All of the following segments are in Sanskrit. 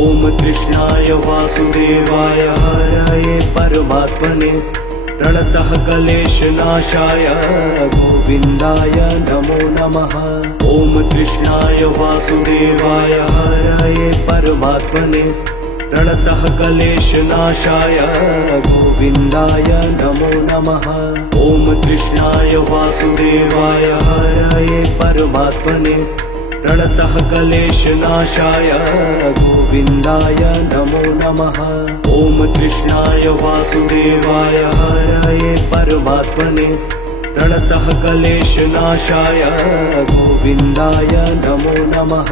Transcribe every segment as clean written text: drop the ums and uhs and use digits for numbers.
ॐ कृष्णाय वासुदेवाय हरये परमात्मने प्रणतः क्लेशनाशाय गोविन्दाय नमो नमः। ॐ कृष्णाय वासुदेवाय हरये परमात्मने प्रणतः क्लेशनाशाय गोविन्दाय नमो नमः। ॐ कृष्णाय वासुदेवाय हरये परमात्मने प्रणतः क्लेशनाशाय गोविन्दाय नमो नमः। ॐ कृष्णाय वासुदेवाय हरये परमात्मने प्रणतः क्लेशनाशाय गोविन्दाय नमो नमः।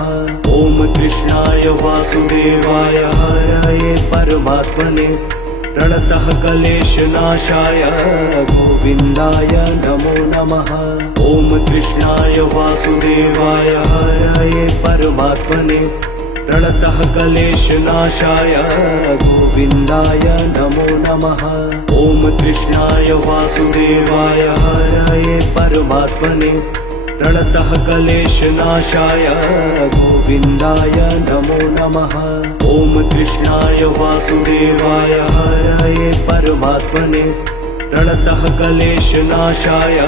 ॐ कृष्णाय वासुदेवाय हरये परमात्मने प्रणतः क्लेशनाशाय गोविन्दाय नमो नमः। ॐ कृष्णाय वासुदेवाय हरये परमात्मने प्रणतः क्लेशनाशाय गोविन्दाय नमो नमः। ॐ कृष्णाय वासुदेवाय हरये परमात्मने प्रणतः क्लेशनाशाय गोविन्दाय नमो नमः। ॐ कृष्णाय वासुदेवाय हरये परमात्मने प्रणतः क्लेशनाशाय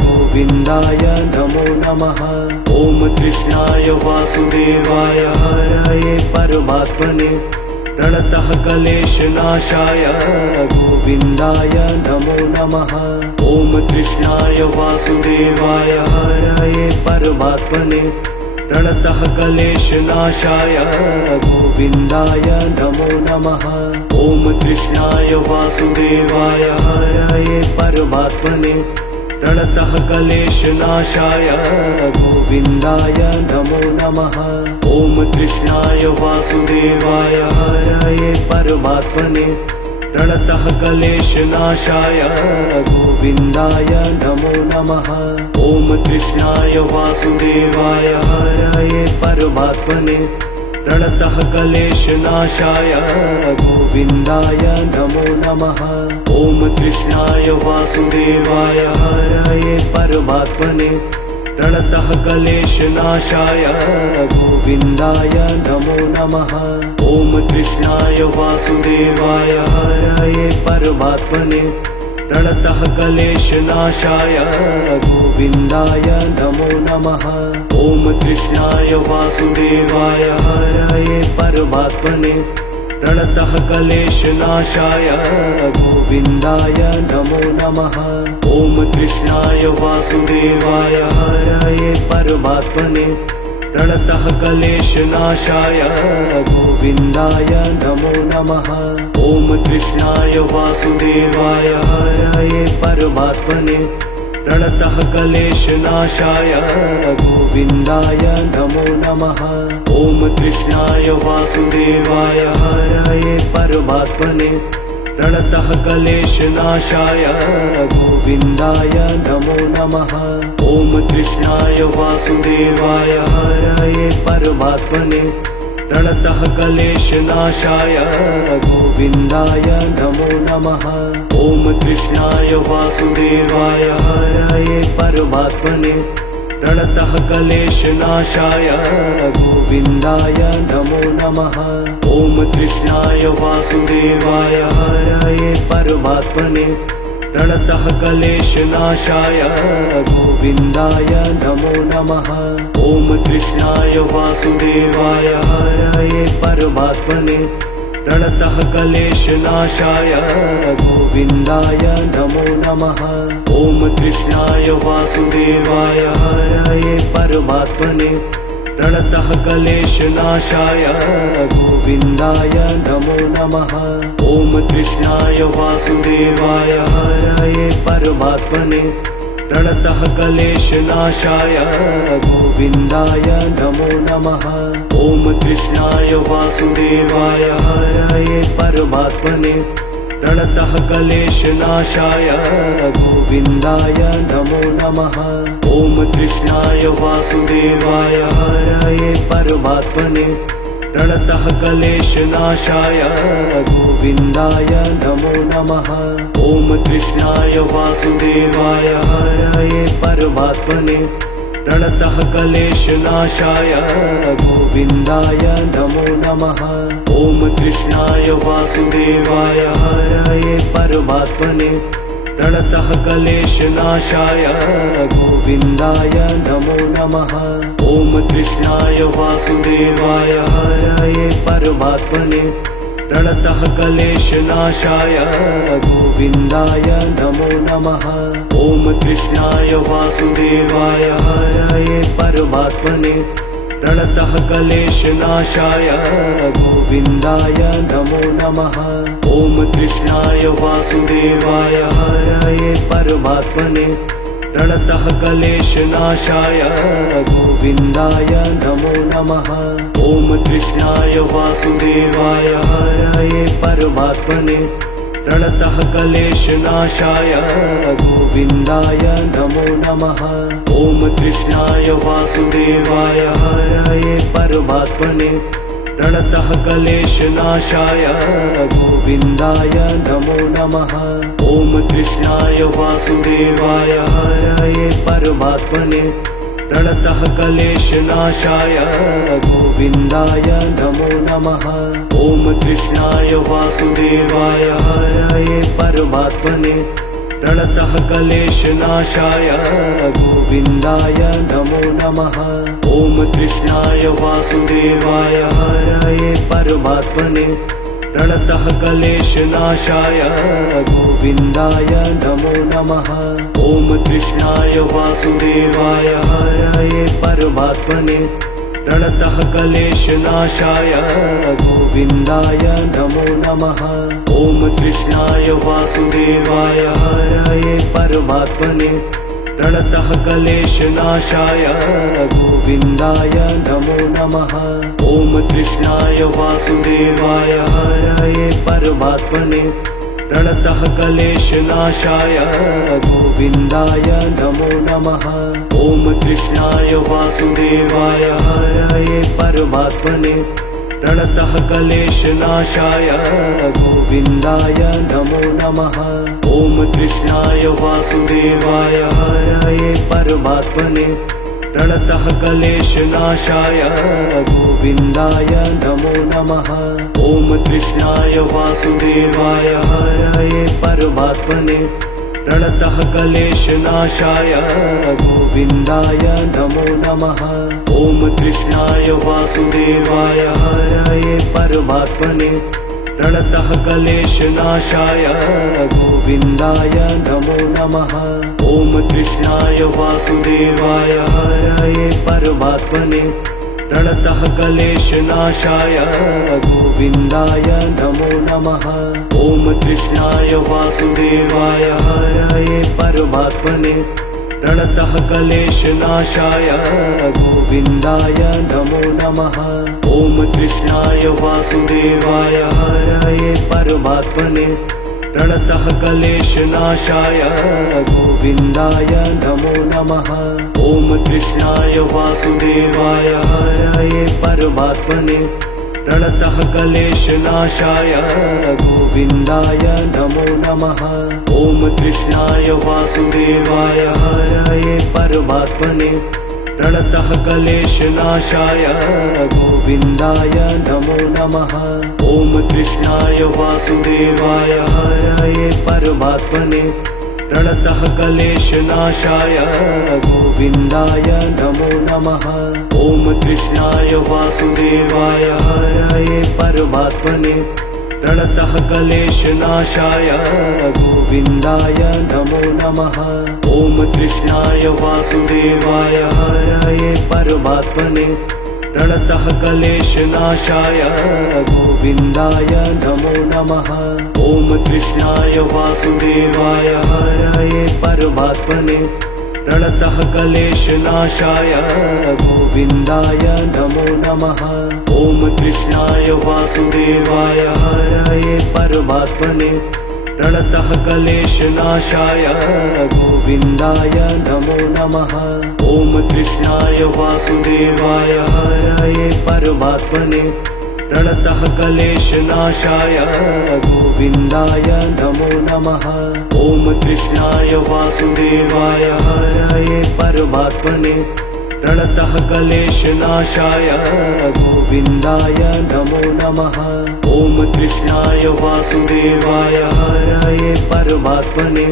गोविन्दाय नमो नमः। ॐ कृष्णाय वासुदेवाय हरये परमात्मने प्रणतः क्लेशनाशाय गोविन्दाय नमो नमः। ॐ कृष्णाय वासुदेवाय हरये परमात्मने प्रणतः क्लेशनाशाय गोविन्दाय नमो नमः। ॐ कृष्णाय वासुदेवाय हरये परमात्मने प्रणतः क्लेशनाशाय गोविन्दाय नमो नमः। ॐ कृष्णाय वासुदेवाय हरये परमात्मने प्रणतः क्लेशनाशाय गोविन्दाय नमो नमः। ॐ कृष्णाय वासुदेवाय हरये परमात्मने प्रणतः क्लेशनाशाय गोविन्दाय नमो नमः। ॐ कृष्णाय वासुदेवाय हरये परमात्मने प्रणतः क्लेशनाशाय गोविन्दाय नमो नमः। ॐ कृष्णाय वासुदेवाय हरये परमात्मने प्रणतः क्लेशनाशाय गोविन्दाय नमो नमः। ॐ कृष्णाय वासुदेवाय हरये परमात्मने प्रणतः क्लेशनाशाय गोविन्दाय नमो नमः। ॐ कृष्णाय वासुदेवाय हरये परमात्मने प्रणतः क्लेशनाशाय गोविन्दाय नमो नमः। ॐ कृष्णाय वासुदेवाय हरये परमात्मने प्रणतः क्लेशनाशाय गोविन्दाय नमो नमः। ॐ कृष्णाय वासुदेवाय हरये परमात्मने प्रणतः क्लेशनाशाय गोविन्दाय नमो नमः। ॐ कृष्णाय वासुदेवाय हरये परमात्मने प्रणतः क्लेशनाशाय गोविन्दाय नमो नमः। ॐ कृष्णाय वासुदेवाय हरये परमात्मने प्रणतः क्लेशनाशाय गोविन्दाय नमो नमः। ॐ कृष्णाय वासुदेवाय हरये परमात्मने प्रणतः क्लेशनाशाय गोविन्दाय नमो नमः। ॐ कृष्णाय वासुदेवाय हरये परमात्मने प्रणतः क्लेशनाशाय गोविन्दाय नमो नमः। ॐ कृष्णाय वासुदेवाय हरये परमात्मने प्रणतः क्लेशनाशाय गोविन्दाय नमो नमः। ॐ कृष्णाय वासुदेवाय हरये परमात्मने प्रणतः क्लेशनाशाय गोविन्दाय नमो नमः। ॐ कृष्णाय वासुदेवाय हरये परमात्मने प्रणतः क्लेशनाशाय गोविन्दाय नमो नमः। ॐ कृष्णाय वासुदेवाय हरये परमात्मने प्रणतः क्लेशनाशाय गोविन्दाय नमो नमः। ॐ कृष्णाय वासुदेवाय हरये परमात्मने प्रणतः क्लेशनाशाय गोविन्दाय नमो नमः। ॐ कृष्णाय वासुदेवाय हरये परमात्मने प्रणतः क्लेशनाशाय गोविन्दाय नमो नमः। ॐ कृष्णाय वासुदेवाय हरये परमात्मने प्रणतः क्लेशनाशाय गोविन्दाय नमो नमः। ॐ कृष्णाय वासुदेवाय हरये परमात्मने प्रणतः क्लेशनाशाय गोविन्दाय नमो नमः। ॐ कृष्णाय वासुदेवाय हरये परमात्मने प्रणतः क्लेशनाशाय गोविन्दाय नमो नमः। ॐ कृष्णाय वासुदेवाय हरये परमात्मने प्रणतः क्लेशनाशाय गोविन्दाय नमो नमः। ॐ कृष्णाय वासुदेवाय हरये परमात्मने प्रणतः क्लेशनाशाय गोविन्दाय नमो नमः। ॐ कृष्णाय वासुदेवाय हरये परमात्मने प्रणतः क्लेशनाशाय गोविन्दाय नमो नमः। ॐ कृष्णाय वासुदेवाय हरये परमात्मने प्रणतः क्लेशनाशाय गोविन्दाय नमो नमः। ॐ कृष्णाय वासुदेवाय हरये परमात्मने प्रणतः क्लेशनाशाय गोविन्दाय नमो नमः। ॐ कृष्णाय वासुदेवाय हरये परमात्मने प्रणतः क्लेशनाशाय गोविन्दाय नमो नमः। ॐ कृष्णाय वासुदेवाय हरये परमात्मने प्रणतः क्लेशनाशाय गोविन्दाय नमो नमः। ॐ कृष्णाय वासुदेवाय हरये परमात्मने प्रणतः क्लेशनाशाय गोविन्दाय नमो नमः। ॐ कृष्णाय वासुदेवाय हरये परमात्मने प्रणतः क्लेशनाशाय गोविन्दाय नमो नमः। ॐ कृष्णाय वासुदेवाय हरये परमात्मने प्रणतः क्लेशनाशाय गोविन्दाय नमो नमः। ॐ कृष्णाय वासुदेवाय हरये परमात्मने प्रणतः क्लेशनाशाय गोविन्दाय नमो नमः। ॐ कृष्णाय वासुदेवाय हरये परमात्मने प्रणतः क्लेशनाशाय गोविन्दाय नमो नमः। ॐ कृष्णाय वासुदेवाय हरये परमात्मने प्रणतः क्लेशनाशाय गोविन्दाय नमो नमः। ॐ कृष्णाय वासुदेवाय हरये परमात्मने प्रणतः क्लेशनाशाय गोविन्दाय नमो नमः। ॐ कृष्णाय वासुदेवाय हरये परमात्मने प्रणतः क्लेशनाशाय गोविन्दाय नमो नमः। ॐ कृष्णाय वासुदेवाय हरये परमात्मने प्रणतः क्लेशनाशाय गोविन्दाय नमो नमः। ॐ कृष्णाय वासुदेवाय हरये परमात्मने प्रणतः क्लेशनाशाय गोविन्दाय नमो नमः। ॐ कृष्णाय वासुदेवाय हरये परमात्मने प्रणतः क्लेशनाशाय गोविन्दाय नमो नमः। ॐ कृष्णाय वासुदेवाय हरये परमात्मने प्रणतः क्लेशनाशाय गोविन्दाय नमो नमः। ॐ कृष्णाय वासुदेवाय हरये परमात्मने प्रणतः क्लेशनाशाय गोविन्दाय नमो नमः। ॐ कृष्णाय वासुदेवाय हरये परमात्मने प्रणतः क्लेशनाशाय गोविन्दाय नमो नमः। ॐ कृष्णाय वासुदेवाय हरये परमात्मने प्रणतः क्लेशनाशाय गोविन्दाय नमो नमः। ॐ कृष्णाय वासुदेवाय हरये परमात्मने प्रणतः क्लेशनाशाय गोविन्दाय नमो नमः। ॐ कृष्णाय वासुदेवाय हरये परमात्मने प्रणतः क्लेशनाशाय गोविन्दाय नमो नमः। ॐ कृष्णाय वासुदेवाय हरये परमात्मने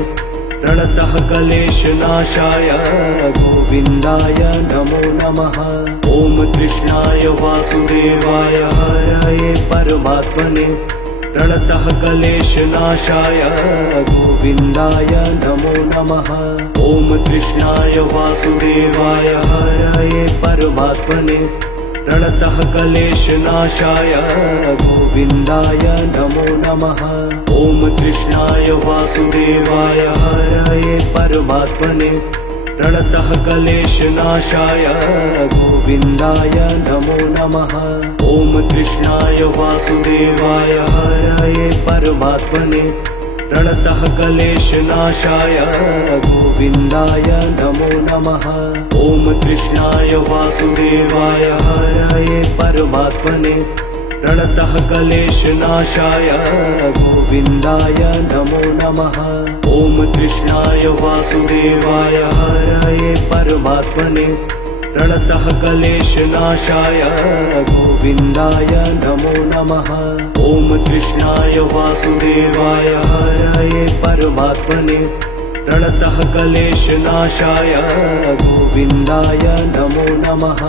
प्रणतः क्लेशनाशाय गोविन्दाय नमो नमः। ॐ कृष्णाय वासुदेवाय हरये परमात्मने प्रणतः क्लेशनाशाय गोविन्दाय नमो नमः। ॐ कृष्णाय वासुदेवाय हरये परमात्मने प्रणतः क्लेशनाशाय गोविन्दाय नमो नमः। ॐ कृष्णाय वासुदेवाय हरये परमात्मने प्रणतः क्लेशनाशाय गोविन्दाय नमो नमः। ॐ कृष्णाय वासुदेवाय हरये परमात्मने प्रणतः क्लेशनाशाय गोविन्दाय नमो नमः। ॐ कृष्णाय वासुदेवाय हरये परमात्मने प्रणतः क्लेशनाशाय गोविन्दाय नमो नमः। ॐ कृष्णाय वासुदेवाय हरये परमात्मने प्रणतः क्लेशनाशाय गोविन्दाय नमो नमः। ॐ कृष्णाय वासुदेवाय हरये परमात्मने प्रणतः क्लेशनाशाय गोविन्दाय नमो नमः।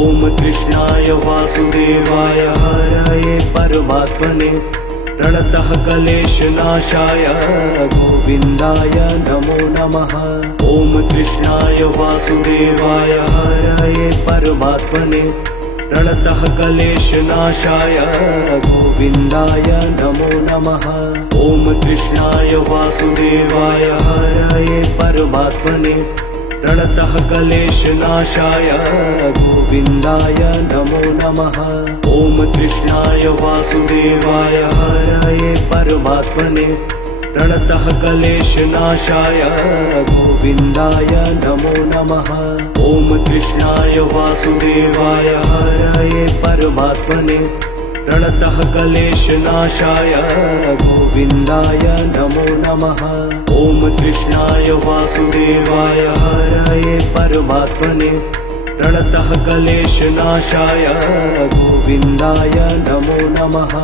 ॐ कृष्णाय वासुदेवाय हरये परमात्मने प्रणतः क्लेशनाशाय गोविन्दाय नमो नमः। ॐ कृष्णाय वासुदेवाय हरये परमात्मने प्रणतः क्लेशनाशाय गोविन्दाय नमो नमः। ॐ कृष्णाय वासुदेवाय हरये परमात्मने प्रणतः क्लेशनाशाय गोविन्दाय नमो नमः। ॐ कृष्णाय वासुदेवाय हरये परमात्मने प्रणतः क्लेशनाशाय गोविन्दाय नमो नमः। ॐ कृष्णाय वासुदेवाय हरये परमात्मने प्रणतः क्लेशनाशाय गोविन्दाय नमो नमः। ॐ कृष्णाय वासुदेवाय हरये परमात्मने प्रणतः क्लेशनाशाय गोविन्दाय नमो नमः।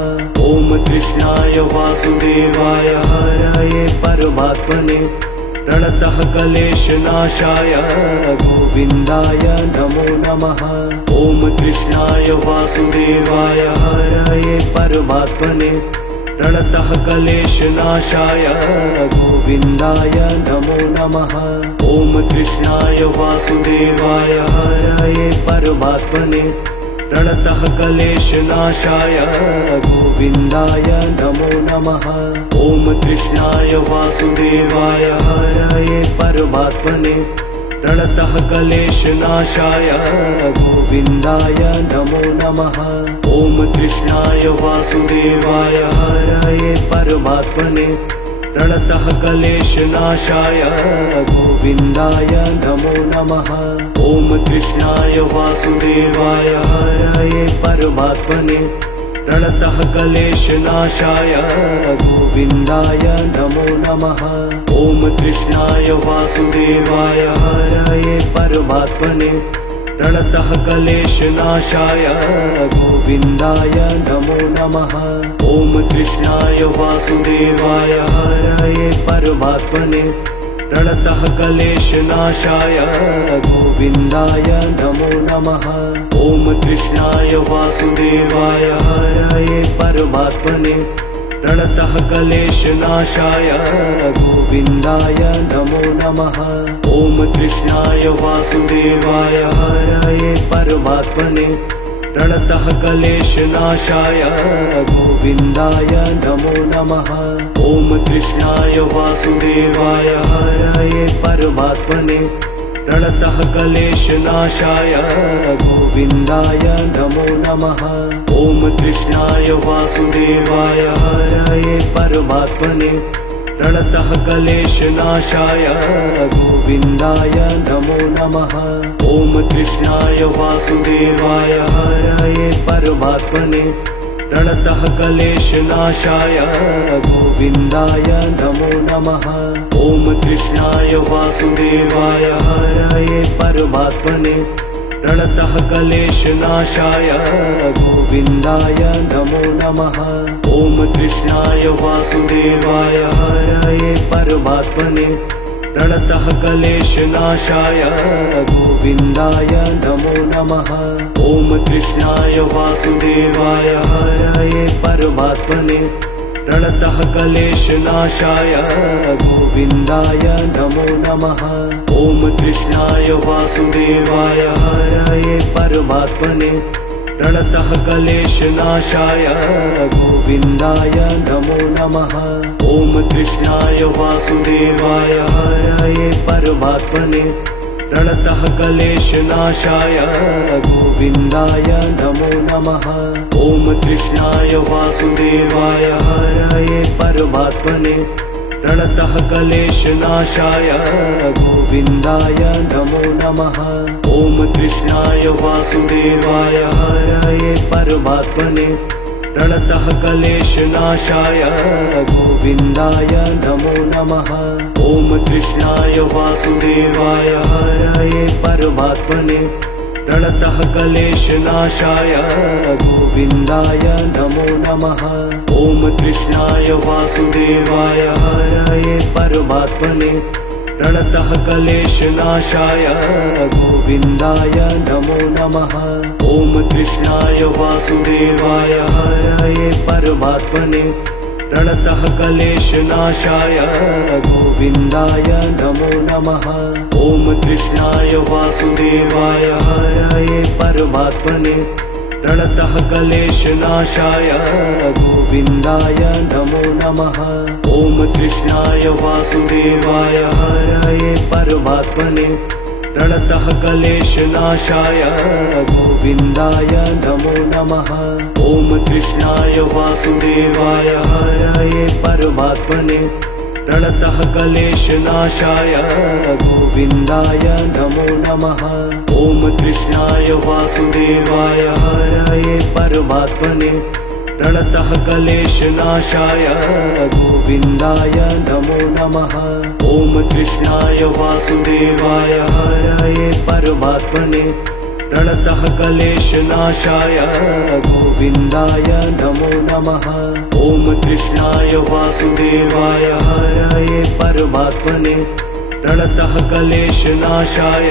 ॐ कृष्णाय वासुदेवाय हरये परमात्मने प्रणतः क्लेशनाशाय गोविन्दाय नमो नमः। ॐ कृष्णाय वासुदेवाय हरये परमात्मने प्रणतः क्लेशनाशाय गोविन्दाय नमो नमः। ॐ कृष्णाय वासुदेवाय हरये परमात्मने प्रणतः क्लेशनाशाय गोविन्दाय नमो नमः। ॐ कृष्णाय वासुदेवाय हरये परमात्मने प्रणतः क्लेशनाशाय गोविन्दाय नमो नमः। ॐ कृष्णाय वासुदेवाय हरये परमात्मने प्रणतः क्लेशनाशाय गोविन्दाय नमो नमः। ॐ कृष्णाय वासुदेवाय हरये परमात्मने प्रणतः क्लेशनाशाय गोविन्दाय नमो नमः। ॐ कृष्णाय वासुदेवाय हरये परमात्मने प्रणतः क्लेशनाशाय गोविन्दाय नमो नमः। ॐ कृष्णाय वासुदेवाय हरये परमात्मने प्रणतः क्लेशनाशाय गोविन्दाय नमो नमः। ॐ कृष्णाय वासुदेवाय हरये परमात्मने प्रणतः क्लेशनाशाय गोविन्दाय नमो नमः। ॐ कृष्णाय वासुदेवाय हरये परमात्मने प्रणतः क्लेशनाशाय गोविन्दाय नमो नमः। ॐ कृष्णाय वासुदेवाय हरये परमात्मने प्रणतः क्लेशनाशाय गोविन्दाय नमो नमः। ॐ कृष्णाय वासुदेवाय हरये परमात्मने प्रणतः क्लेशनाशाय गोविन्दाय नमो नमः। ॐ कृष्णाय वासुदेवाय हरये परमात्मने प्रणतः क्लेशनाशाय गोविन्दाय नमो नमः। ॐ कृष्णाय वासुदेवाय हरये परमात्मने प्रणतः क्लेशनाशाय गोविन्दाय नमो नमः। ॐ कृष्णाय वासुदेवाय हरये परमात्मने प्रणतः क्लेशनाशाय गोविन्दाय नमो नमः। ॐ कृष्णाय वासुदेवाय हरये परमात्मने प्रणतः क्लेशनाशाय गोविन्दाय नमो नमः। ॐ कृष्णाय वासुदेवाय हरये परमात्मने प्रणतः क्लेशनाशाय गोविन्दाय नमो नमः। ॐ कृष्णाय वासुदेवाय हरये परमात्मने प्रणतः क्लेशनाशाय गोविन्दाय नमो नमः। ॐ कृष्णाय वासुदेवाय हरये परमात्मने प्रणतः क्लेशनाशाय गोविन्दाय नमो नमः। ॐ कृष्णाय वासुदेवाय हरये परमात्मने प्रणतः क्लेशनाशाय गोविन्दाय नमो नमः। ॐ कृष्णाय वासुदेवाय हरये परमात्मने प्रणतः क्लेशनाशाय गोविन्दाय नमो नमः। ॐ कृष्णाय वासुदेवाय हरये परमात्मने प्रणतः क्लेशनाशाय गोविन्दाय नमो नमः। ॐ कृष्णाय वासुदेवाय हरये परमात्मने प्रणतः क्लेशनाशाय गोविन्दाय नमो नमः। ॐ कृष्णाय वासुदेवाय हरये परमात्मने प्रणतः क्लेशनाशाय गोविन्दाय नमो नमः। ॐ कृष्णाय वासुदेवाय हरये परमात्मने प्रणतः क्लेशनाशाय गोविन्दाय नमो नमः। ॐ कृष्णाय वासुदेवाय हरये परमात्मने प्रणतः क्लेशनाशाय गोविन्दाय नमो नमः। ॐ कृष्णाय वासुदेवाय हरये परमात्मने प्रणतः क्लेशनाशाय गोविन्दाय नमो नमः। ॐ कृष्णाय वासुदेवाय हरये परमात्मने प्रणतः क्लेशनाशाय गोविन्दाय नमो नमः। ॐ कृष्णाय वासुदेवाय हरये परमात्मने प्रणतः क्लेशनाशाय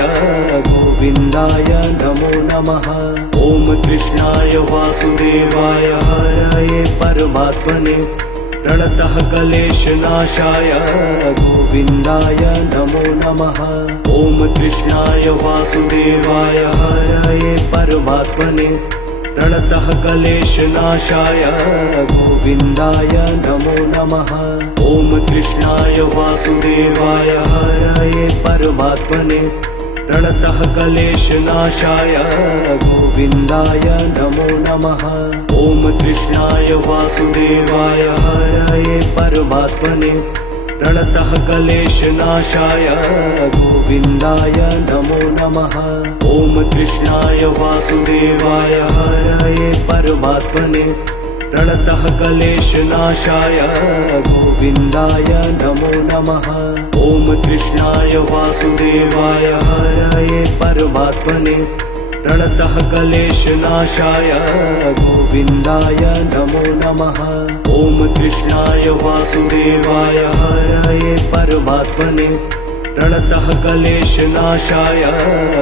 गोविन्दाय नमो नमः। ॐ कृष्णाय वासुदेवाय हरये परमात्मने प्रणतः क्लेशनाशाय गोविन्दाय नमो नमः। ॐ कृष्णाय वासुदेवाय हरये परमात्मने प्रणतः क्लेशनाशाय गोविन्दाय नमो नमः। ॐ कृष्णाय वासुदेवाय हरये परमात्मने प्रणतः क्लेशनाशाय गोविन्दाय नमो नमः। ॐ कृष्णाय वासुदेवाय हरये परमात्मने प्रणतः क्लेशनाशाय गोविन्दाय नमो नमः। ॐ कृष्णाय वासुदेवाय हरये परमात्मने प्रणतः क्लेशनाशाय गोविन्दाय नमो नमः। ॐ कृष्णाय वासुदेवाय हरये परमात्मने प्रणतः क्लेशनाशाय गोविन्दाय नमो नमः। ॐ कृष्णाय वासुदेवाय हरये परमात्मने प्रणतः क्लेशनाशाय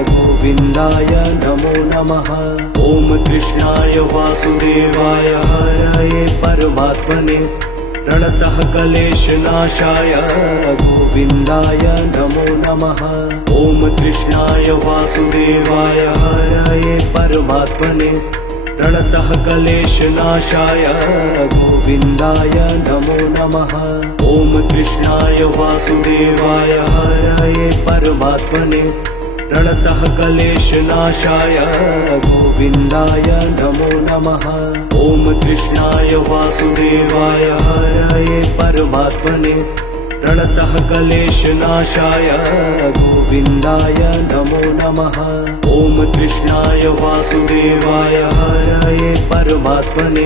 गोविन्दाय नमो नमः। ॐ कृष्णाय वासुदेवाय हरये परमात्मने प्रणतः क्लेशनाशाय गोविन्दाय नमो नमः। ॐ कृष्णाय वासुदेवाय हरये परमात्मने प्रणतः क्लेशनाशाय गोविन्दाय नमो नमः। ॐ कृष्णाय वासुदेवाय हरये परमात्मने प्रणतः क्लेशनाशाय गोविन्दाय नमो नमः। ॐ कृष्णाय वासुदेवाय हरये परमात्मने प्रणतः क्लेशनाशाय गोविन्दाय नमो नमः। ॐ कृष्णाय वासुदेवाय हरये परमात्मने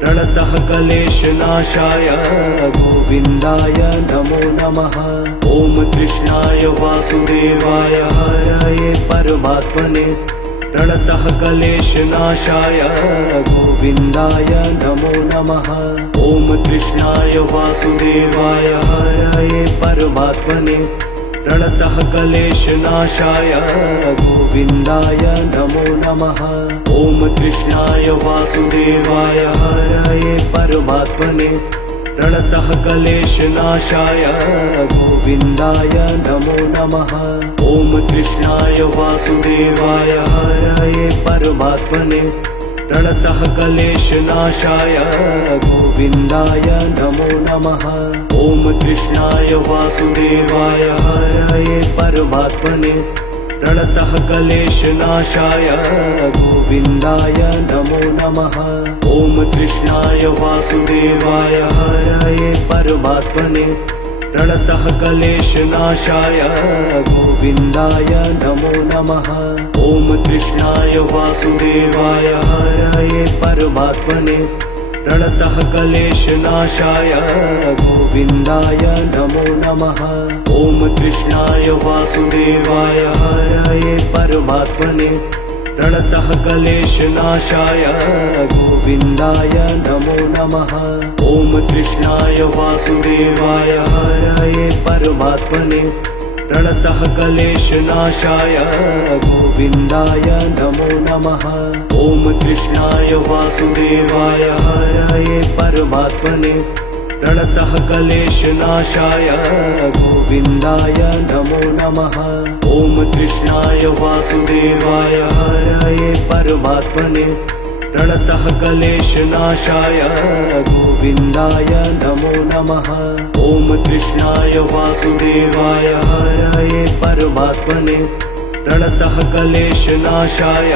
प्रणतः क्लेशनाशाय गोविन्दाय नमो नमः। ॐ कृष्णाय वासुदेवाय हरये परमात्मने प्रणतः क्लेशनाशाय गोविन्दाय नमो नमः। ॐ कृष्णाय वासुदेवाय हरये परमात्मने प्रणतः क्लेशनाशाय गोविन्दाय नमो नमः। ॐ कृष्णाय वासुदेवाय हरये परमात्मने प्रणतः क्लेशनाशाय गोविन्दाय नमो नमः। ॐ कृष्णाय वासुदेवाय हरये परमात्मने प्रणतः क्लेशनाशाय गोविन्दाय नमो नमः। ॐ कृष्णाय वासुदेवाय हरये परमात्मने प्रणतः क्लेशनाशाय गोविन्दाय नमो नमः। ॐ कृष्णाय वासुदेवाय हरये परमात्मने प्रणतः क्लेशनाशाय गोविन्दाय नमो नमः। ॐ कृष्णाय वासुदेवाय हरये परमात्मने प्रणतः क्लेशनाशाय गोविन्दाय नमो नमः। ॐ कृष्णाय वासुदेवाय हरये परमात्मने प्रणतः क्लेशनाशाय गोविन्दाय नमो नमः। ॐ कृष्णाय वासुदेवाय हरये परमात्मने प्रणतः क्लेशनाशाय गोविन्दाय नमो नमः। ॐ कृष्णाय वासुदेवाय हरये परमात्मने प्रणतः क्लेशनाशाय गोविन्दाय नमो नमः। ॐ कृष्णाय वासुदेवाय हरये परमात्मने प्रणतः क्लेशनाशाय गोविन्दाय नमो नमः। ॐ कृष्णाय वासुदेवाय हरये परमात्मने प्रणतः क्लेशनाशाय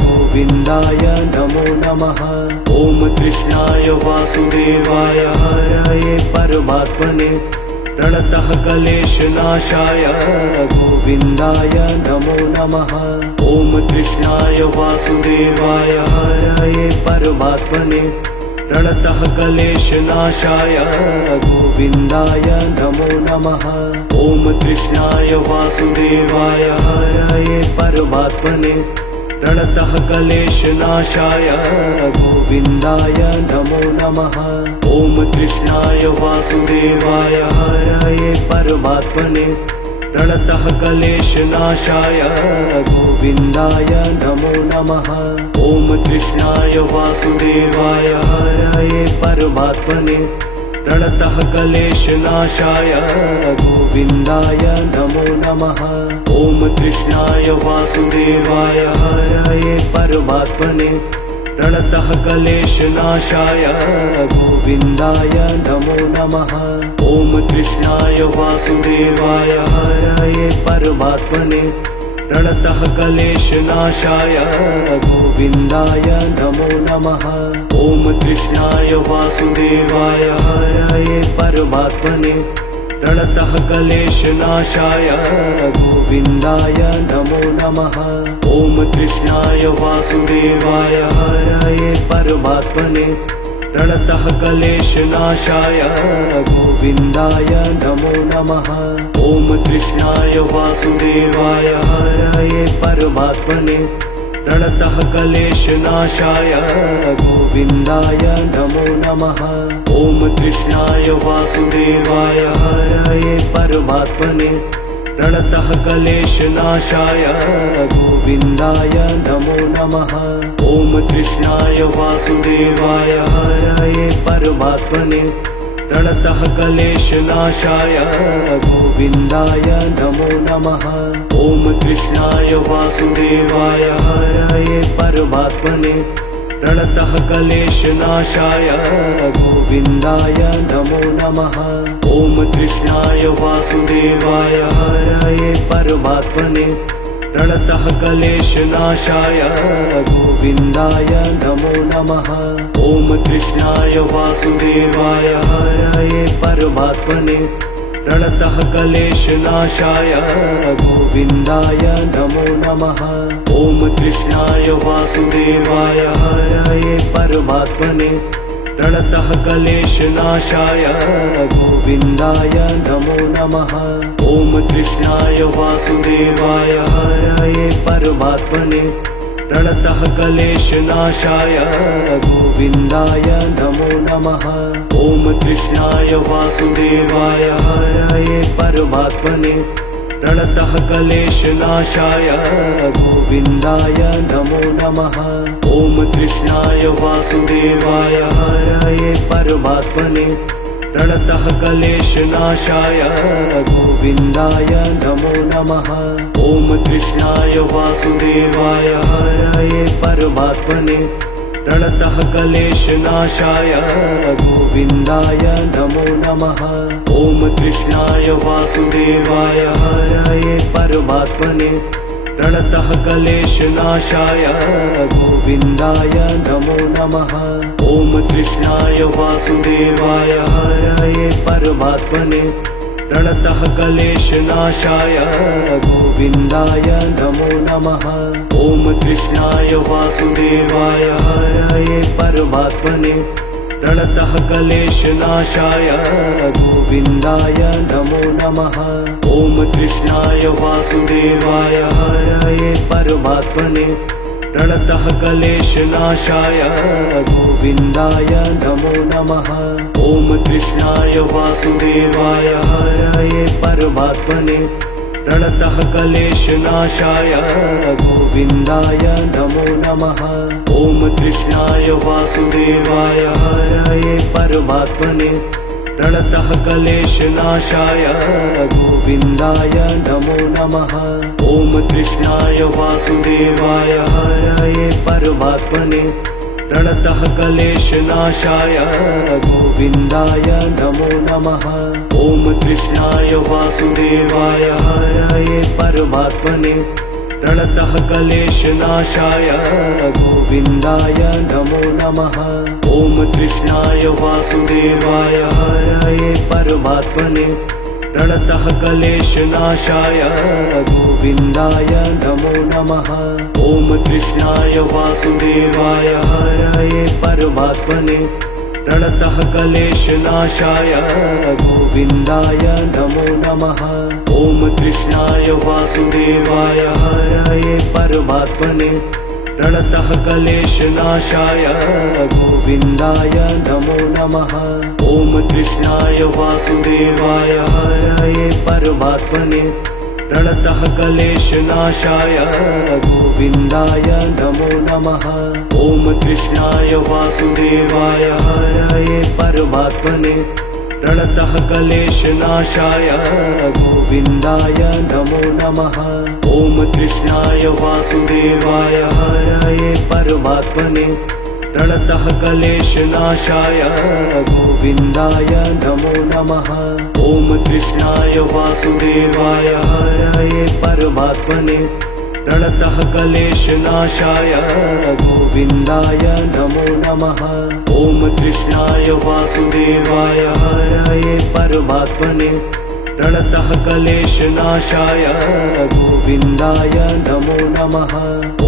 गोविन्दाय नमो नमः। ॐ कृष्णाय वासुदेवाय हरये परमात्मने प्रणतः क्लेशनाशाय गोविन्दाय नमो नमः। ॐ कृष्णाय वासुदेवाय हरये परमात्मने प्रणतः क्लेशनाशाय गोविन्दाय नमो नमः। ॐ कृष्णाय वासुदेवाय हरये परमात्मने प्रणतः क्लेशनाशाय गोविन्दाय नमो नमः। ॐ कृष्णाय वासुदेवाय हरये परमात्मने प्रणतः क्लेशनाशाय गोविन्दाय नमो नमः। ॐ कृष्णाय वासुदेवाय हरये परमात्मने प्रणतः क्लेशनाशाय गोविन्दाय नमो नमः। ॐ कृष्णाय वासुदेवाय हरये परमात्मने प्रणतः क्लेशनाशाय गोविन्दाय नमो नमः। ॐ कृष्णाय वासुदेवाय हरये परमात्मने प्रणतः क्लेशनाशाय गोविन्दाय नमो नमः। ॐ कृष्णाय वासुदेवाय हरये परमात्मने प्रणतः क्लेशनाशाय गोविन्दाय नमो नमः। ॐ कृष्णाय वासुदेवाय हरये परमात्मने प्रणतः क्लेशनाशाय गोविन्दाय नमो नमः। ॐ कृष्णाय वासुदेवाय हरये परमात्मने प्रणतः क्लेशनाशाय गोविन्दाय नमो नमः। ॐ कृष्णाय वासुदेवाय हरये परमात्मने प्रणतः क्लेशनाशाय गोविन्दाय नमो नमः। ॐ कृष्णाय वासुदेवाय हरये परमात्मने प्रणतः क्लेशनाशाय गोविन्दाय नमो नमः। ॐ कृष्णाय वासुदेवाय हरये परमात्मने प्रणतः क्लेशनाशाय गोविन्दाय नमो नमः। ॐ कृष्णाय वासुदेवाय हरये परमात्मने प्रणतः क्लेशनाशाय गोविन्दाय नमो नमः। ॐ कृष्णाय वासुदेवाय हरये परमात्मने प्रणतः क्लेशनाशाय गोविन्दाय नमो नमः। ॐ कृष्णाय वासुदेवाय हरये परमात्मने प्रणतः क्लेशनाशाय गोविन्दाय नमो नमः। ॐ कृष्णाय वासुदेवाय हरये परमात्मने प्रणतः क्लेशनाशाय गोविन्दाय नमो नमः। ॐ कृष्णाय वासुदेवाय हरये परमात्मने प्रणतः क्लेशनाशाय गोविन्दाय नमो नमः। ॐ कृष्णाय वासुदेवाय हरये परमात्मने प्रणतः क्लेशनाशाय गोविन्दाय नमो नमः। ॐ कृष्णाय वासुदेवाय हरये परमात्मने प्रणतः क्लेशनाशाय गोविन्दाय नमो नमः। ॐ कृष्णाय वासुदेवाय हरये परमात्मने प्रणतः क्लेशनाशाय गोविन्दाय नमो नमः। ॐ कृष्णाय वासुदेवाय हरये परमात्मने प्रणतः क्लेशनाशाय गोविन्दाय नमो नमः। ॐ कृष्णाय वासुदेवाय हरये परमात्मने प्रणतः क्लेशनाशाय गोविन्दाय नमो नमः। ॐ कृष्णाय वासुदेवाय हरये परमात्मने प्रणतः क्लेशनाशाय गोविन्दाय नमो नमः। ॐ कृष्णाय वासुदेवाय हरये परमात्मने प्रणतः क्लेशनाशाय गोविन्दाय नमो नमः। ॐ कृष्णाय वासुदेवाय हरये परमात्मने प्रणतः क्लेशनाशाय गोविन्दाय नमो नमः। ॐ कृष्णाय वासुदेवाय हरये परमात्मने प्रणतः क्लेशनाशाय गोविन्दाय नमो नमः। ॐ कृष्णाय वासुदेवाय हरये परमात्मने प्रणतः क्लेशनाशाय गोविन्दाय नमो नमः। ॐ कृष्णाय वासुदेवाय हरये परमात्मने प्रणतः क्लेशनाशाय गोविन्दाय नमो नमः। ॐ कृष्णाय वासुदेवाय हरये परमात्मने प्रणतः क्लेशनाशाय गोविन्दाय नमो नमः। ॐ कृष्णाय वासुदेवाय हरये परमात्मने प्रणतः क्लेशनाशाय गोविन्दाय नमो नमः। ॐ कृष्णाय वासुदेवाय हरये परमात्मने प्रणतः क्लेशनाशाय गोविन्दाय नमो नमः। ॐ कृष्णाय वासुदेवाय हरये परमात्मने प्रणतः क्लेशनाशाय गोविन्दाय नमो नमः। ॐ कृष्णाय वासुदेवाय हरये परमात्मने प्रणतः क्लेशनाशाय गोविन्दाय नमो नमः। ॐ कृष्णाय वासुदेवाय हरये परमात्मने प्रणतः क्लेशनाशाय गोविन्दाय नमो नमः। ॐ कृष्णाय वासुदेवाय हरये परमात्मने प्रणतः क्लेशनाशाय गोविन्दाय नमो नमः।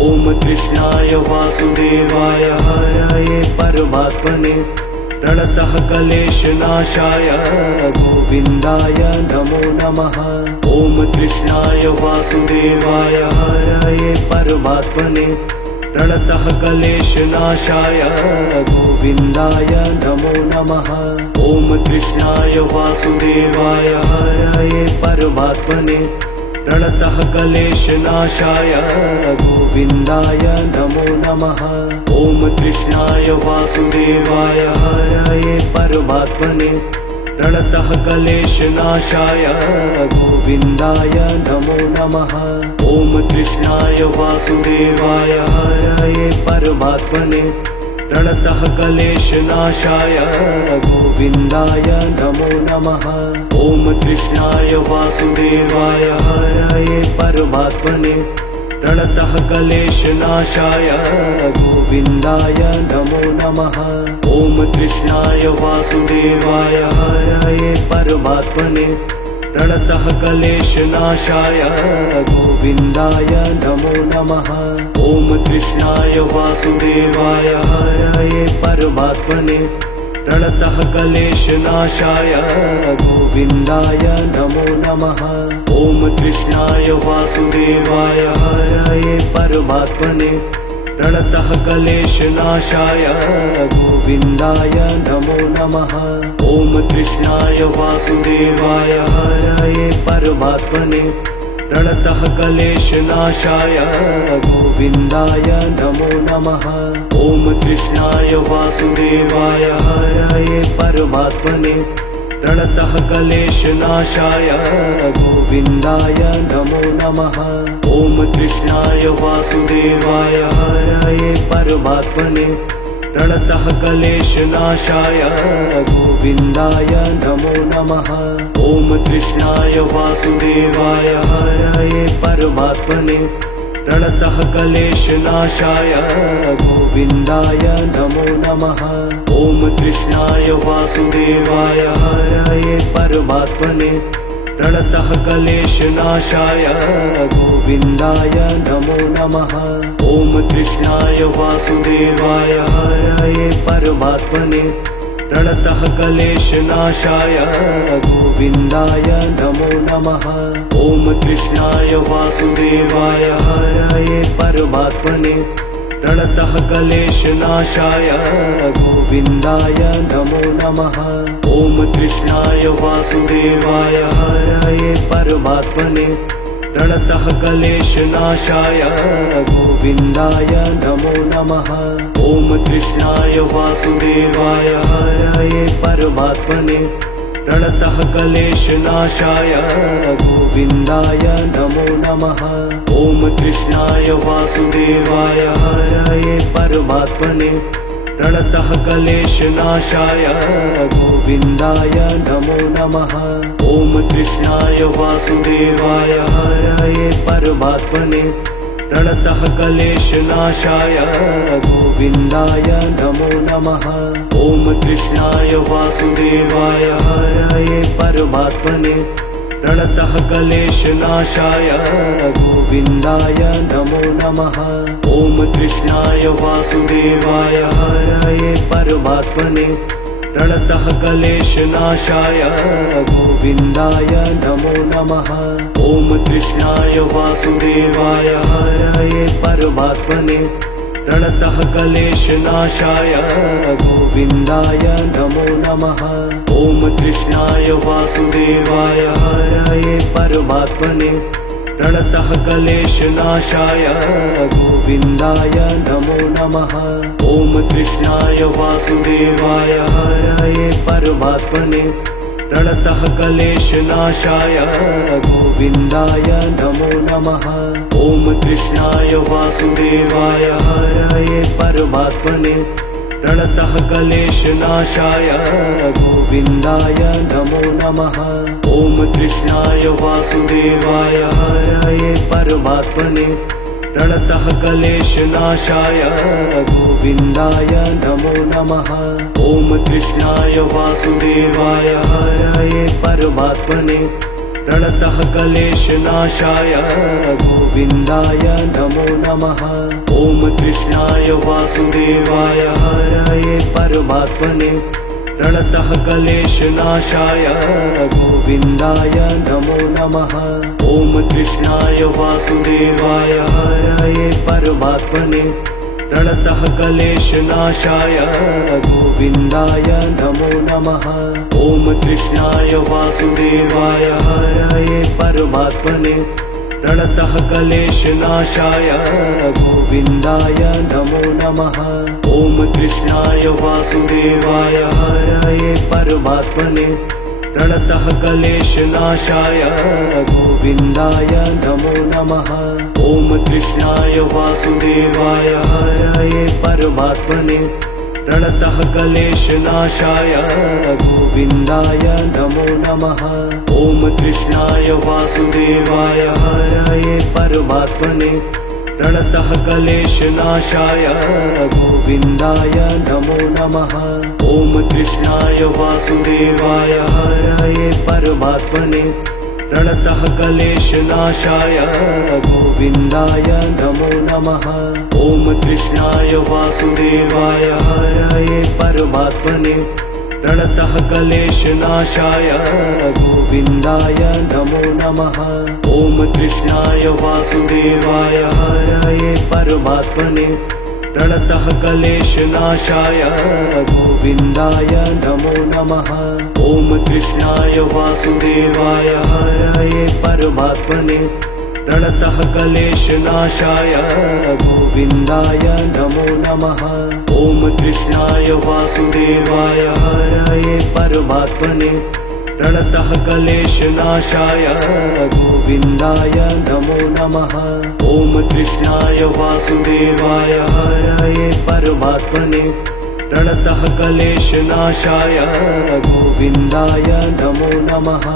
ॐ कृष्णाय वासुदेवाय हरये परमात्मने प्रणतः क्लेशनाशाय गोविन्दाय नमो नमः। ॐ कृष्णाय वासुदेवाय हरये परमात्मने प्रणतः क्लेशनाशाय गोविन्दाय नमो नमः। ॐ कृष्णाय वासुदेवाय हरये परमात्मने प्रणतः क्लेशनाशाय गोविन्दाय नमो नमः। ॐ कृष्णाय वासुदेवाय हरये परमात्मने प्रणतः क्लेशनाशाय गोविन्दाय नमो नमः। ॐ कृष्णाय वासुदेवाय हरये परमात्मने प्रणतः क्लेशनाशाय गोविन्दाय नमो नमः। ॐ कृष्णाय वासुदेवाय हरये परमात्मने प्रणतः क्लेशनाशाय गोविन्दाय नमो नमः। ॐ कृष्णाय वासुदेवाय हरये परमात्मने प्रणतः क्लेशनाशाय गोविन्दाय नमो नमः। ॐ कृष्णाय वासुदेवाय हरये परमात्मने प्रणतः क्लेशनाशाय गोविन्दाय नमो नमः। ॐ कृष्णाय वासुदेवाय हरये परमात्मने प्रणतः क्लेशनाशाय गोविन्दाय नमो नमः। ॐ कृष्णाय वासुदेवाय हरये परमात्मने प्रणतः क्लेशनाशाय गोविन्दाय नमो नमः। ॐ कृष्णाय वासुदेवाय हरये परमात्मने प्रणतः क्लेशनाशाय गोविन्दाय नमो नमः। ॐ कृष्णाय वासुदेवाय हरये परमात्मने प्रणतः क्लेशनाशाय गोविन्दाय नमो नमः। ॐ कृष्णाय वासुदेवाय हरये परमात्मने प्रणतः क्लेशनाशाय गोविन्दाय नमो नमः। ॐ कृष्णाय वासुदेवाय हरये परमात्मने प्रणतः क्लेशनाशाय गोविन्दाय नमो नमः। ॐ कृष्णाय वासुदेवाय हरये परमात्मने प्रणतः क्लेशनाशाय गोविन्दाय नमो नमः। ॐ कृष्णाय वासुदेवाय हरये परमात्मने प्रणतः क्लेशनाशाय गोविन्दाय नमो नमः। ॐ कृष्णाय वासुदेवाय हरये परमात्मने प्रणतः क्लेशनाशाय गोविन्दाय नमो नमः। ॐ कृष्णाय वासुदेवाय हरये परमात्मने प्रणतः क्लेशनाशाय गोविन्दाय नमो नमः। ॐ कृष्णाय वासुदेवाय हरये परमात्मने प्रणतः क्लेशनाशाय गोविन्दाय नमो नमः। ॐ कृष्णाय वासुदेवाय हरये परमात्मने प्रणतः क्लेशनाशाय गोविन्दाय नमो नमः। ॐ कृष्णाय वासुदेवाय हरये परमात्मने प्रणतः क्लेशनाशाय गोविन्दाय नमो नमः। ॐ कृष्णाय वासुदेवाय हरये परमात्मने प्रणतः क्लेशनाशाय गोविन्दाय नमो नमः। ॐ कृष्णाय वासुदेवाय हरये परमात्मने प्रणतः क्लेशनाशाय गोविन्दाय नमो नमः। ॐ कृष्णाय वासुदेवाय हरये परमात्मने प्रणतः क्लेशनाशाय गोविन्दाय नमो नमः। ॐ कृष्णाय वासुदेवाय हरये परमात्मने प्रणतः क्लेशनाशाय गोविन्दाय नमो नमः। ॐ कृष्णाय वासुदेवाय हरये परमात्मने प्रणतः क्लेशनाशाय गोविन्दाय नमो नमः। ॐ कृष्णाय वासुदेवाय हरये परमात्मने प्रणतः क्लेशनाशाय गोविन्दाय नमो नमः। ॐ कृष्णाय वासुदेवाय हरये परमात्मने प्रणतः क्लेशनाशाय गोविन्दाय नमो नमः। ॐ कृष्णाय वासुदेवाय हरये परमात्मने प्रणतः क्लेशनाशाय गोविन्दाय नमो नमः। ॐ कृष्णाय वासुदेवाय हरये परमात्मने प्रणतः क्लेशनाशाय गोविन्दाय नमो नमः। ॐ कृष्णाय वासुदेवाय हरये परमात्मने प्रणतः क्लेशनाशाय गोविन्दाय नमो नमः। ॐ कृष्णाय वासुदेवाय हरये परमात्मने प्रणतः क्लेशनाशाय गोविन्दाय नमो नमः। ॐ कृष्णाय वासुदेवाय हरये परमात्मने प्रणतः क्लेशनाशाय गोविन्दाय नमो नमः। ॐ कृष्णाय वासुदेवाय हरये परमात्मने प्रणतः क्लेशनाशाय गोविन्दाय नमो नमः। ॐ कृष्णाय वासुदेवाय हरये परमात्मने प्रणतः क्लेशनाशाय गोविन्दाय नमो नमः। ॐ कृष्णाय वासुदेवाय हरये परमात्मने प्रणतः क्लेशनाशाय गोविन्दाय नमो नमः। ॐ कृष्णाय वासुदेवाय हरये परमात्मने प्रणतः क्लेशनाशाय गोविन्दाय नमो नमः। ॐ कृष्णाय वासुदेवाय हरये परमात्मने प्रणतः क्लेशनाशाय गोविन्दाय नमो नमः। ॐ कृष्णाय वासुदेवाय हरये परमात्मने प्रणतः क्लेशनाशाय गोविन्दाय नमो नमः। ॐ कृष्णाय वासुदेवाय हरये परमात्मने प्रणतः क्लेशनाशाय गोविन्दाय नमो नमः।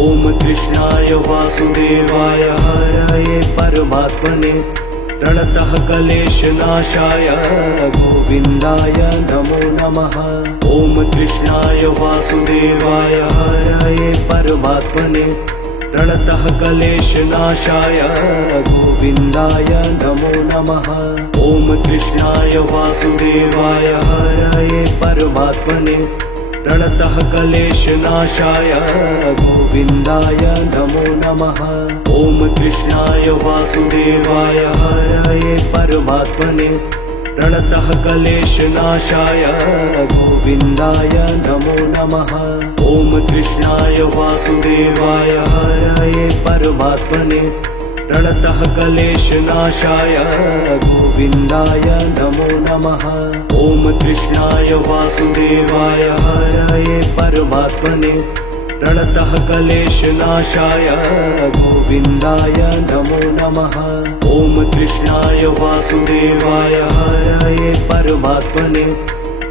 ॐ कृष्णाय वासुदेवाय हरये परमात्मने प्रणतः क्लेशनाशाय गोविन्दाय नमो नमः। ॐ कृष्णाय वासुदेवाय हरये परमात्मने प्रणतः क्लेशनाशाय गोविन्दाय नमो नमः। ॐ कृष्णाय वासुदेवाय हरये परमात्मने प्रणतः क्लेशनाशाय गोविन्दाय नमो नमः। ॐ कृष्णाय वासुदेवाय हरये परमात्मने प्रणतः क्लेशनाशाय गोविन्दाय नमो नमः। ॐ कृष्णाय वासुदेवाय हरये परमात्मने प्रणतः क्लेशनाशाय गोविन्दाय नमो नमः। ॐ कृष्णाय वासुदेवाय हरये परमात्मने प्रणतः क्लेशनाशाय गोविन्दाय नमो नमः। ॐ कृष्णाय वासुदेवाय हरये परमात्मने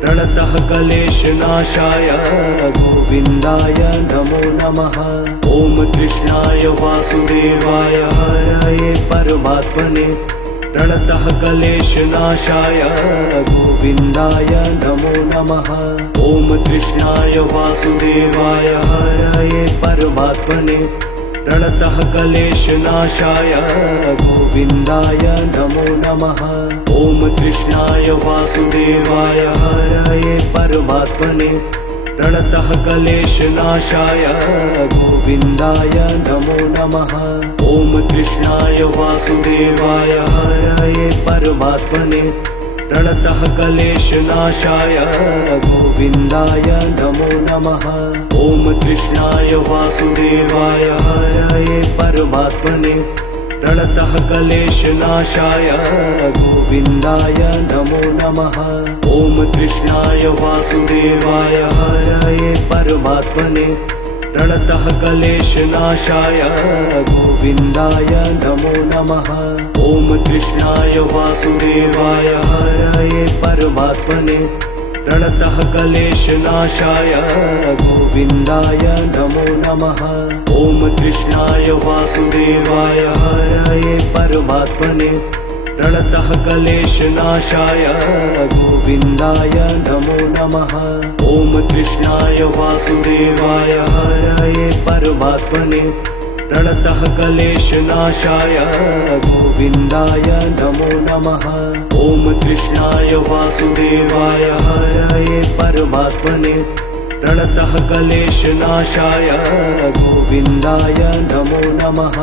प्रणतः क्लेशनाशाय गोविन्दाय नमो नमः। ॐ कृष्णाय वासुदेवाय हरये परमात्मने प्रणतः क्लेशनाशाय गोविन्दाय नमो नमः। ॐ कृष्णाय वासुदेवाय हरये परमात्मने प्रणतः क्लेशनाशाय गोविन्दाय नमो नमः। ॐ कृष्णाय वासुदेवाय हरये परमात्मने प्रणतः क्लेशनाशाय गोविन्दाय नमो नमः। ॐ कृष्णाय वासुदेवाय हरये परमात्मने प्रणतः क्लेशनाशाय गोविन्दाय नमो नमः। ॐ कृष्णाय वासुदेवाय हरये परमात्मने प्रणतः क्लेशनाशाय गोविन्दाय नमो नमः। ॐ कृष्णाय वासुदेवाय हरये परमात्मने प्रणतः क्लेशनाशाय गोविन्दाय नमो नमः। ॐ कृष्णाय वासुदेवाय हरये परमात्मने प्रणतः क्लेशनाशाय गोविन्दाय नमो नमः। ॐ कृष्णाय वासुदेवाय हरये परमात्मने प्रणतः क्लेशनाशाय गोविन्दाय नमो नमः। ॐ कृष्णाय वासुदेवाय हरये परमात्मने प्रणतः क्लेशनाशाय गोविन्दाय नमो नमः। ॐ कृष्णाय वासुदेवाय हरये परमात्मने प्रणतः क्लेशनाशाय गोविन्दाय नमो नमः।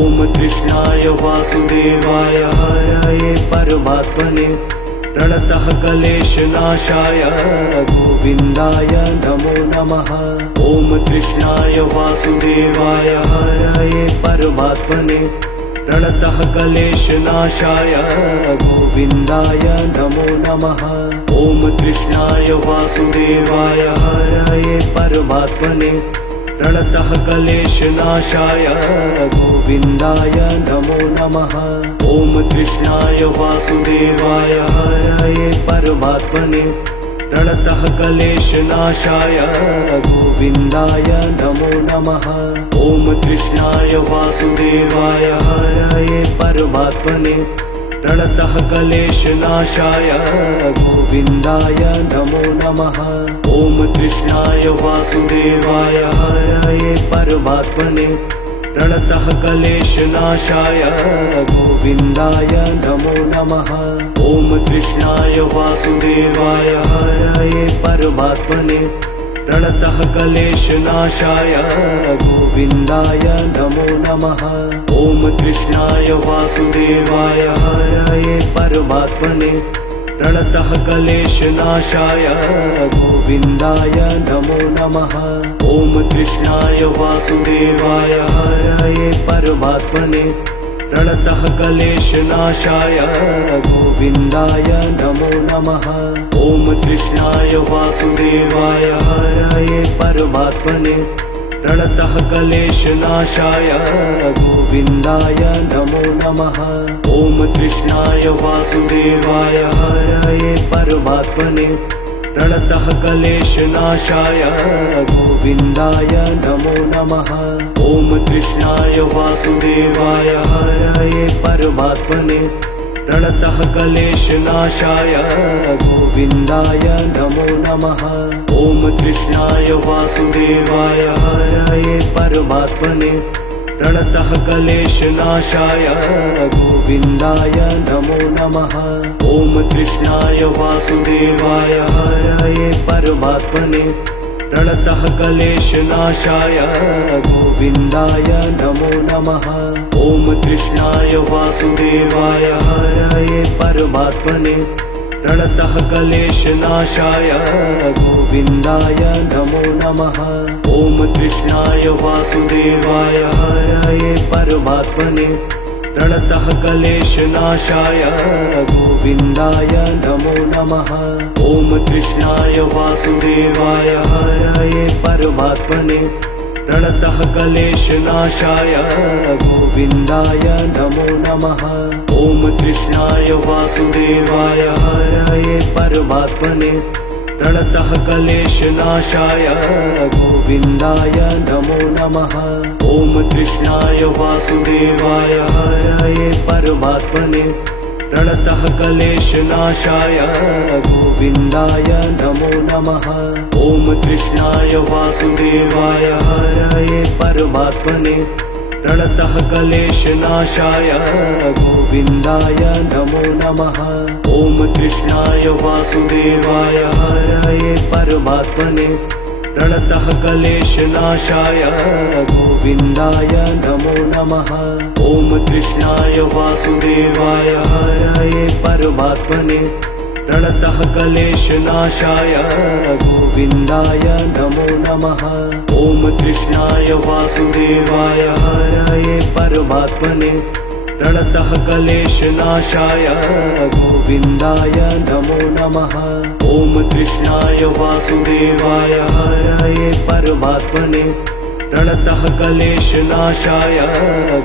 ॐ कृष्णाय वासुदेवाय हरये परमात्मने प्रणतः क्लेशनाशाय गोविन्दाय नमो नमः। ॐ कृष्णाय वासुदेवाय हरये परमात्मने प्रणतः क्लेशनाशाय गोविन्दाय नमो नमः। ॐ कृष्णाय वासुदेवाय हरये परमात्मने प्रणतः क्लेशनाशाय गोविन्दाय नमो नमः। ॐ कृष्णाय वासुदेवाय हरये परमात्मने प्रणतः क्लेशनाशाय गोविन्दाय नमो नमः। ॐ कृष्णाय वासुदेवाय हरये परमात्मने प्रणतः क्लेशनाशाय गोविन्दाय नमो नमः। ॐ कृष्णाय वासुदेवाय हरये परमात्मने प्रणतः क्लेशनाशाय गोविन्दाय नमो नमः। ॐ कृष्णाय वासुदेवाय हरये परमात्मने प्रणतः क्लेशनाशाय गोविन्दाय नमो नमः। ॐ कृष्णाय वासुदेवाय हरये परमात्मने प्रणतः क्लेशनाशाय गोविन्दाय नमो नमः। ॐ कृष्णाय वासुदेवाय हरये परमात्मने प्रणतः क्लेशनाशाय गोविन्दाय नमो नमः। ॐ कृष्णाय वासुदेवाय हरये परमात्मने प्रणतः क्लेशनाशाय गोविन्दाय नमो नमः। ॐ कृष्णाय वासुदेवाय हरये परमात्मने प्रणतः क्लेशनाशाय गोविन्दाय नमो नमः। ॐ कृष्णाय वासुदेवाय हरये परमात्मने प्रणतः क्लेशनाशाय गोविन्दाय नमो नमः। ॐ कृष्णाय वासुदेवाय हरये परमात्मने प्रणतः क्लेशनाशाय गोविन्दाय नमो नमः। ॐ कृष्णाय वासुदेवाय हरये परमात्मने प्रणतः क्लेशनाशाय गोविन्दाय नमो नमः। ॐ कृष्णाय वासुदेवाय हरये परमात्मने प्रणतः क्लेशनाशाय गोविन्दाय नमो नमः। ॐ कृष्णाय वासुदेवाय हरये परमात्मने प्रणतः क्लेशनाशाय गोविन्दाय नमो नमः। ॐ कृष्णाय वासुदेवाय हरये परमात्मने प्रणतः क्लेशनाशाय गोविन्दाय नमो नमः। ॐ कृष्णाय वासुदेवाय हरये परमात्मने प्रणतः क्लेशनाशाय गोविन्दाय नमो नमः। ॐ कृष्णाय वासुदेवाय हरये परमात्मने प्रणतः क्लेशनाशाय गोविन्दाय नमो नमः। ॐ कृष्णाय वासुदेवाय हरये परमात्मने प्रणतः क्लेशनाशाय गोविन्दाय नमो नमः। ॐ कृष्णाय वासुदेवाय हरये परमात्मने प्रणतः क्लेशनाशाय गोविन्दाय नमो नमः। ॐ कृष्णाय वासुदेवाय हरये परमात्मने प्रणतः क्लेशनाशाय गोविन्दाय नमो नमः। ॐ कृष्णाय वासुदेवाय हरये परमात्मने प्रणतः क्लेशनाशाय गोविन्दाय नमो नमः। ॐ कृष्णाय वासुदेवाय हरये परमात्मने प्रणतः क्लेशनाशाय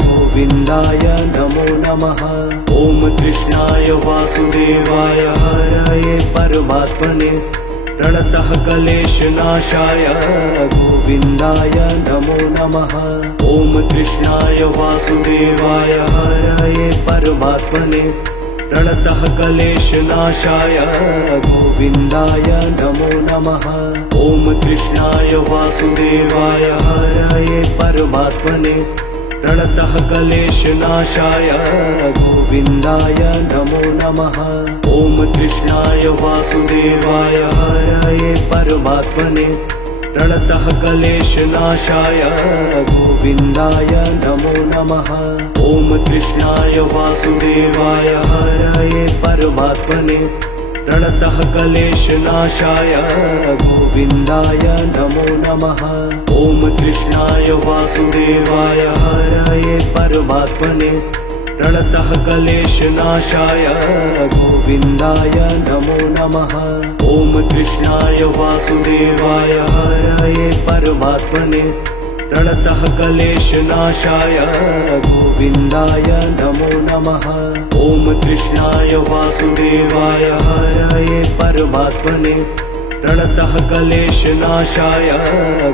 गोविन्दाय नमो नमः। ॐ कृष्णाय वासुदेवाय हरये परमात्मने प्रणतः क्लेशनाशाय गोविन्दाय नमो नमः। ॐ कृष्णाय वासुदेवाय हरये परमात्मने प्रणतः क्लेशनाशाय गोविन्दाय नमो नमः। ॐ कृष्णाय वासुदेवाय हरये परमात्मने प्रणतः क्लेशनाशाय गोविन्दाय नमो नमः। ॐ कृष्णाय वासुदेवाय हरये परमात्मने प्रणतः क्लेशनाशाय गोविन्दाय नमो नमः। ॐ कृष्णाय वासुदेवाय हरये परमात्मने प्रणतः क्लेशनाशाय गोविन्दाय नमो नमः। ॐ कृष्णाय वासुदेवाय हरये परमात्मने प्रणतः क्लेशनाशाय गोविन्दाय नमो नमः। ॐ कृष्णाय वासुदेवाय हरये परमात्मने प्रणतः क्लेशनाशाय गोविन्दाय नमो नमः। ॐ कृष्णाय वासुदेवाय हरये परमात्मने प्रणतः क्लेशनाशाय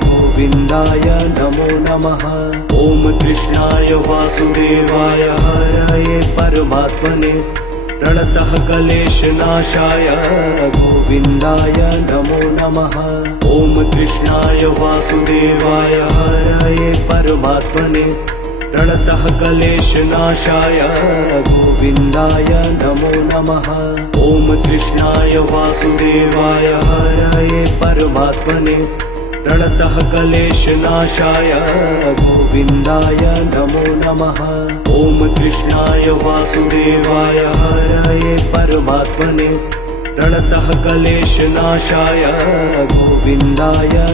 गोविन्दाय नमो नमः। ॐ कृष्णाय वासुदेवाय हरये परमात्मने प्रणतः क्लेशनाशाय गोविन्दाय नमो नमः। ॐ कृष्णाय वासुदेवाय हरये परमात्मने प्रणतः क्लेशनाशाय गोविन्दाय नमो नमः। ॐ कृष्णाय वासुदेवाय हरये परमात्मने प्रणतः क्लेशनाशाय गोविन्दाय नमो नमः। ॐ कृष्णाय वासुदेवाय हरये परमात्मने प्रणतः क्लेशनाशाय गोविन्दाय